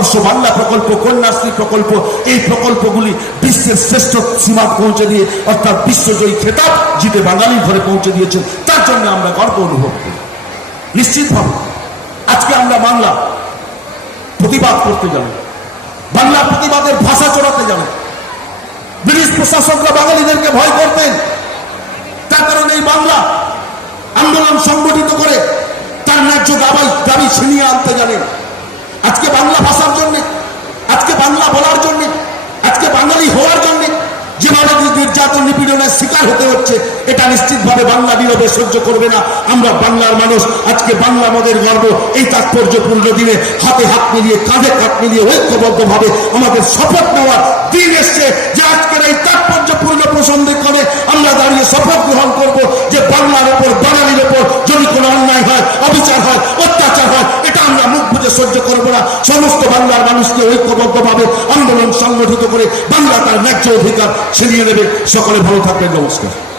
উৎকর্ষ বাংলা প্রকল্প, কন্যাশ্রী প্রকল্প, এই প্রকল্পগুলি বিশ্বের শ্রেষ্ঠ সীমা পৌঁছে দিয়ে, অর্থাৎ বিশ্বজয়ী খেতাব জিতে বাঙালির ঘরে পৌঁছে দিয়েছেন। তার জন্য আমরা গর্ব অনুভব করি। নিশ্চিতভাবে আজকে আমরা বাংলা প্রতিবাদ করতে যাব। বাংলা প্রতিবাদের ভাষা চড়াতে যাব। ব্রিটিশ প্রশাসকরা বাঙালিদেরকে ভয় করতেন। তার কারণে এই বাংলা আন্দোলন সংগঠিত করে তার ন্যায্য দাবি দাবি ছিনিয়ে আনতে জানেন আজকে বাংলা বাংলা বলার জন্য, আজকে বাঙালি হওয়ার জন্য যেভাবে নির্যাতন নিপীড়নের শিকার হতে হচ্ছে, এটা নিশ্চিতভাবে বাংলা নীরবে সহ্য করবে না। আমরা বাংলার মানুষ, আজকে বাংলা আমাদের গর্ব, এই তাৎপর্যপূর্ণ দিনে হাতে হাত মিলিয়ে, কাঁধে কাঁধ মিলিয়ে ঐক্যবদ্ধভাবে আমাদের শপথ নেওয়ার দিন এসছে যে আজকের এই তাৎপর্যপূর্ণ প্রসঙ্গে করে আমরা দাঁড়িয়ে শপথ গ্রহণ করব যে বাংলার ওপর, বাঙালির ওপর যদি কোনো অন্যায় হয়, অবিচার হয় সহ্য করব না। সমস্ত বাংলার মানুষকে ঐক্যবদ্ধভাবে আন্দোলন সংগঠিত করে বাংলা তার ন্যায্য অধিকার ছিনিয়ে নেবে। সকলে ভালো থাকবেন, নমস্কার।